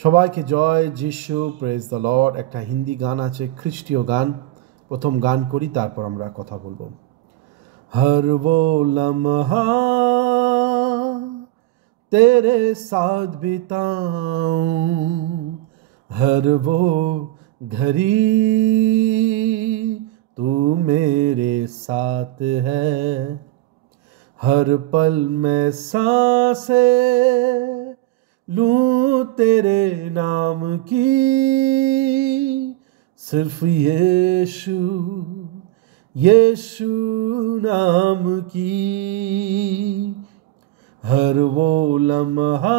সবাইকে জয় যিশু, praise the Lord. একটা হিন্দি গান আছে, খ্রিস্টীয় গান। প্রথম গান করি, তারপর আমরা কথা বলবো। হর वो लम्हा तेरे साथ बिताऊं, हर वो घड़ी तू मेरे साथ है, हर पल में सांसें लूं तेरे नाम की, सिर्फ यीशु यीशु नाम की। हर वो लम्हा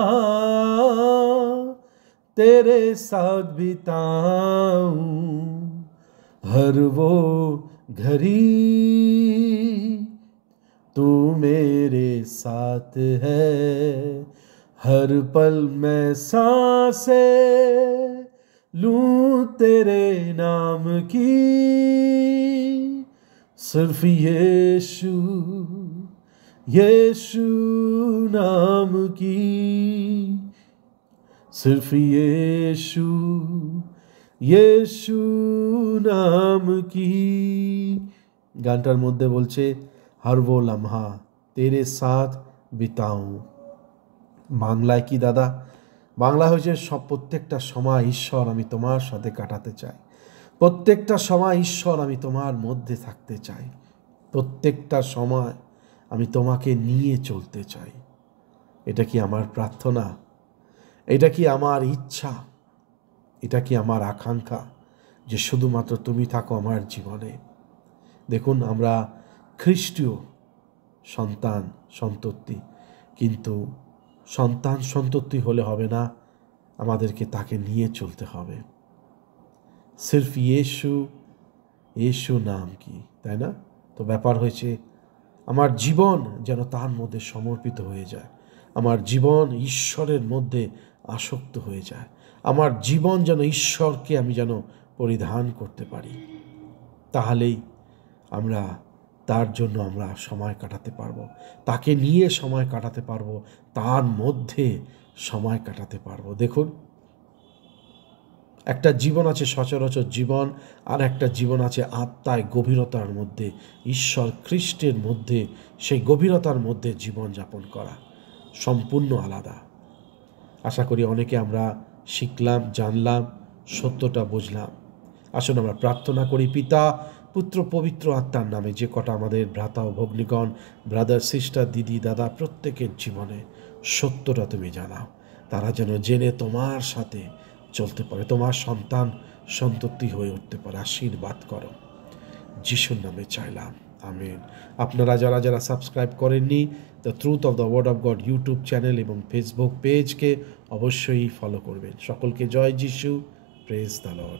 तेरे साथ बिताऊं, हर वो घड़ी तू मेरे साथ है, हर पल में सांसें लूं तेरे नाम की, सिर्फ यीशु यीशु नाम की, सिर्फ यीशु यीशु नाम की। গানটার মধ্যে বলছে हर वो लम्हा तेरे साथ बिताऊं। বাংলায় কি দাদা? বাংলা হয়েছে প্রত্যেকটা সময় ঈশ্বর আমি তোমার সাথে কাটাতে চাই, প্রত্যেকটা সময় ঈশ্বর আমি তোমার মধ্যে থাকতে চাই, প্রত্যেকটা সময় আমি তোমাকে নিয়ে চলতে চাই। এটা কি আমার প্রার্থনা? এটা কি আমার ইচ্ছা? এটা কি আমার আকাঙ্ক্ষা যে শুধুমাত্র তুমি থাকো আমার জীবনে? দেখুন, আমরা খ্রিস্টীয় সন্তান সন্ততি, কিন্তু সন্তান সন্ততি হলে হবে না, আমাদেরকে তাকে নিয়ে চলতে হবে। সির্ফ ইয়েশু ইয়েশু নাম কি, তাই না? তো ব্যাপার হয়েছে আমার জীবন যেন তার মধ্যে সমর্পিত হয়ে যায়, আমার জীবন ঈশ্বরের মধ্যে আসক্ত হয়ে যায়, আমার জীবন যেন ঈশ্বরকে আমি যেন পরিধান করতে পারি। তাহলেই আমরা তার জন্য আমরা সময় কাটাতে পারবো, তাকে নিয়ে সময় কাটাতে পারবো, তার মধ্যে সময় কাটাতে পারবো। দেখুন, একটা জীবন আছে সচরাচর জীবন, আর একটা জীবন আছে আত্মায় গভীরতার মধ্যে, ঈশ্বর খ্রিস্টের মধ্যে, সেই গভীরতার মধ্যে জীবন যাপন করা সম্পূর্ণ আলাদা। আশা করি অনেকে আমরা শিখলাম, জানলাম, সত্যটা বুঝলাম। আসুন আমরা প্রার্থনা করি। পিতা, পুত্র, পবিত্র আত্মার নামে যে কটা আমাদের ভ্রাতা ও ভগ্নীগণ, ব্রাদার, সিস্টার, দিদি, দাদা, প্রত্যেকের জীবনে সত্যটা তুমি জানাও, তারা যেন জেনে তোমার সাথে চলতে পারে, তোমার সন্তান সন্ততি হয়ে উঠতে পারে। আশীর্বাদ করো, যিশুর নামে চাইলাম, আমেন। আপনারা যারা যারা সাবস্ক্রাইব করেননি the truth of the word of God YouTube channel এবং ফেসবুক পেজকে অবশ্যই ফলো করবেন। সকলকে জয় যিশু, প্রেজ দ্য লর্ড।